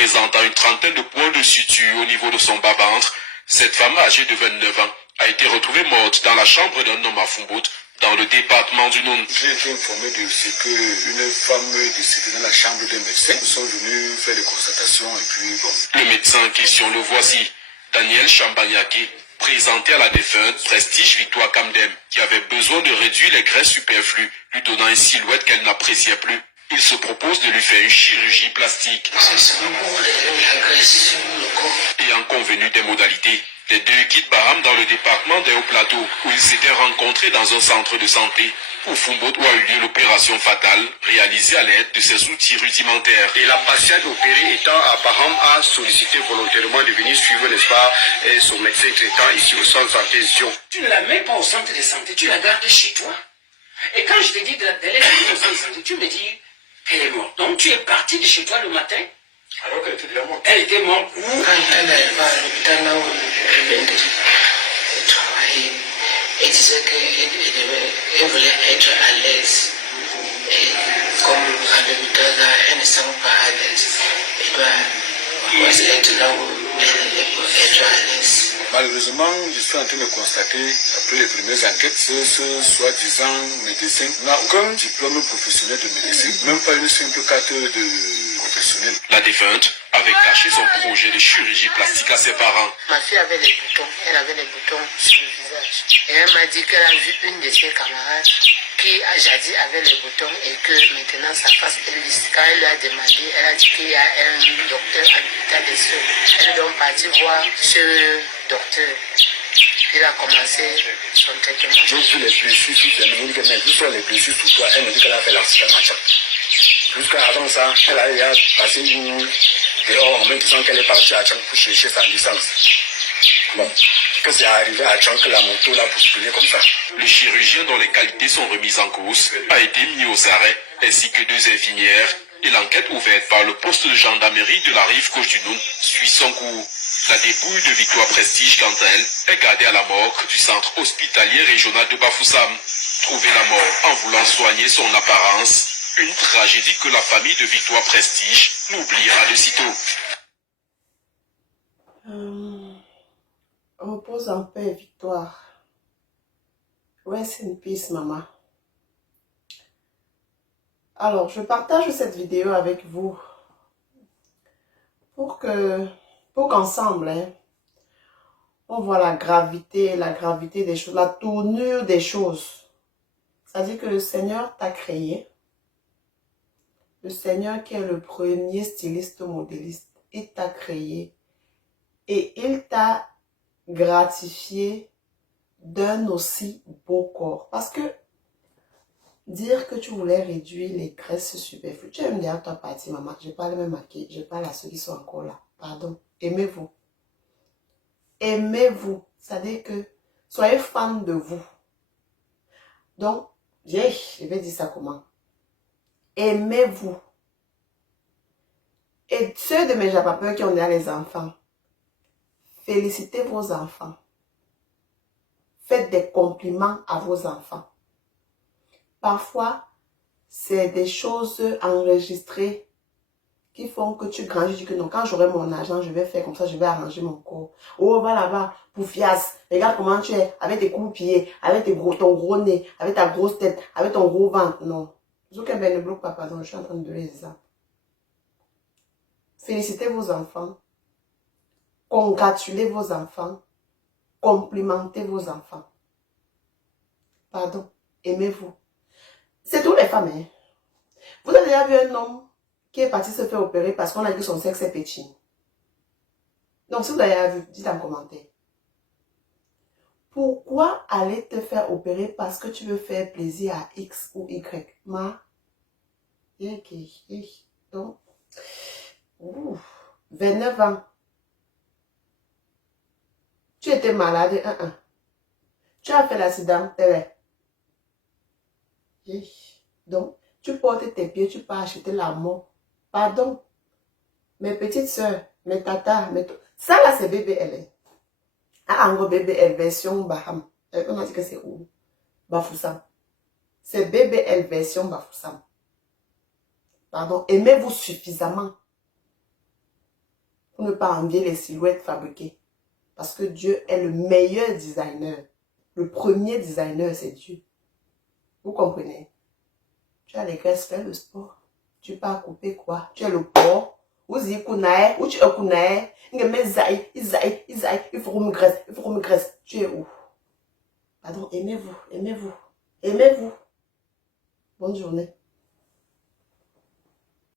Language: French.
présentant une trentaine de points de suture au niveau de son bas-ventre. Cette femme âgée de 29 ans a été retrouvée morte dans la chambre d'un homme à Fumbout, dans le département du Nord. J'ai été informé de ce qu'une femme décédée dans la chambre d'un médecin. Ils sont venus faire des constatations et puis bon. Le médecin en question, le voici, Daniel Chambanyake, présenté à la défunte Prestige Victoire Kamdem, qui avait besoin de réduire les graisses superflues, lui donnant une silhouette qu'elle n'appréciait plus. Il se propose de lui faire une chirurgie plastique. Ayant convenu des modalités, les deux quittent Baham dans le département des Hauts-Plateaux, où ils s'étaient rencontrés dans un centre de santé. Au Fumbout où a eu lieu l'opération fatale, réalisée à l'aide de ces outils rudimentaires. Et la patiente opérée étant à Baham a sollicité volontairement de venir suivre, n'est-ce pas, son médecin traitant ici au centre de santé Zion. Tu ne la mets pas au centre de santé, tu la gardes chez toi. Et quand je te dis d'aller la mettre au centre de santé, tu me dis qu'elle est morte. Donc tu es parti de chez toi le matin. Alors qu'elle était déjà morte. Elle était morte où? Quand elle arriva à l'hôpital là où elle travaillait, elle disait qu'elle voulait être à l'aise. Et comme à l'hôpital là, elle ne sent pas à l'aise. Elle doit être là où elle peut être à l'aise. Malheureusement, je suis en train de constater, après les premières enquêtes, ce soi-disant médecin n'a aucun diplôme professionnel de médecine, même pas une simple carte de professionnel. La défunte avait caché son projet de chirurgie plastique à ses parents. Ma fille avait les boutons, elle avait les boutons sur le visage. Et elle m'a dit qu'elle a vu une de ses camarades qui a jadis avait les boutons et que maintenant sa face est lisse. Quand elle lui a demandé, elle a dit qu'il y a un docteur à l'hôpital des Sceaux. Elle est donc partie voir ce docteur. Il a commencé son traitement. J'ai vu les blessures sur tes mains, mais vu sur les blessures sur toi, elle me dit qu'elle a fait l'accident à Tchak. Jusqu'à avant ça, elle a passé une nuit dehors en me disant qu'elle est partie à Tchak pour chercher sa licence. Bon, que c'est arrivé à Tchak que la moto l'a bousculé comme ça. Le chirurgien dont les qualités sont remises en cause a été mis aux arrêts, ainsi que deux infirmières, et l'enquête ouverte par le poste de gendarmerie de la rive gauche du Noun suit son cours. La dépouille de Victoire Prestige, quant à elle, est gardée à la morgue du centre hospitalier régional de Bafoussam. Trouver la mort en voulant soigner son apparence, une tragédie que la famille de Victoire Prestige n'oubliera de sitôt. Repose en paix, Victoire. Rest in peace, maman. Alors, je partage cette vidéo avec vous pour qu'ensemble, on voit la gravité des choses, la tournure des choses. C'est-à-dire que le Seigneur t'a créé. Le Seigneur qui est le premier styliste modéliste, il t'a créé et il t'a gratifié d'un aussi beau corps. Parce que dire que tu voulais réduire les graisses superflues, tu vas me dire à toi partie, maman, je parle même à qui, je parle à ceux qui sont encore là. Pardon, aimez-vous. Aimez-vous. C'est-à-dire que soyez fan de vous. Donc, je vais dire ça comment. Aimez-vous. Et ceux de mes japapeurs qui ont déjà les enfants, félicitez vos enfants. Faites des compliments à vos enfants. Parfois, c'est des choses enregistrées qui font que tu grandis. Tu dis que non, quand j'aurai mon argent, je vais faire comme ça, je vais arranger mon corps. Oh, va là-bas, Poufias, regarde comment tu es, avec tes coups pieds, avec ton gros nez, avec ta grosse tête, avec ton gros ventre. Non. Aucun ben ne bloque pas, pardon, je suis en train de donner des exemples. Félicitez vos enfants. Congratulez vos enfants. Complimentez vos enfants. Pardon, aimez-vous. C'est tous les femmes, hein. Vous avez déjà vu un homme qui est parti se faire opérer parce qu'on a dit que son sexe est petit. Donc, si vous l'avez vu, dites en commentaire. Pourquoi aller te faire opérer parce que tu veux faire plaisir à X ou Y? Donc, 29 ans. Tu étais malade, Tu as fait l'accident, donc, tu portes tes pieds, tu peux acheter la mort. Pardon. Mes petites soeurs, mes tatas, ça là c'est BBL. Ah, en gros, BBL version Baham. On a dit que c'est où? Bafoussam. C'est BBL version Bafoussam. Pardon. Aimez-vous suffisamment pour ne pas envier les silhouettes fabriquées. Parce que Dieu est le meilleur designer. Le premier designer, c'est Dieu. Vous comprenez? Tu as les graisses, fais le sport. Tu peux couper quoi? Tu as le corps. Vous y kunae, ou tu es kunae. Il faut qu'on me graisse, il faut qu'on me graisse. Tu es où? Pardon, aimez-vous, aimez-vous, aimez-vous. Bonne journée.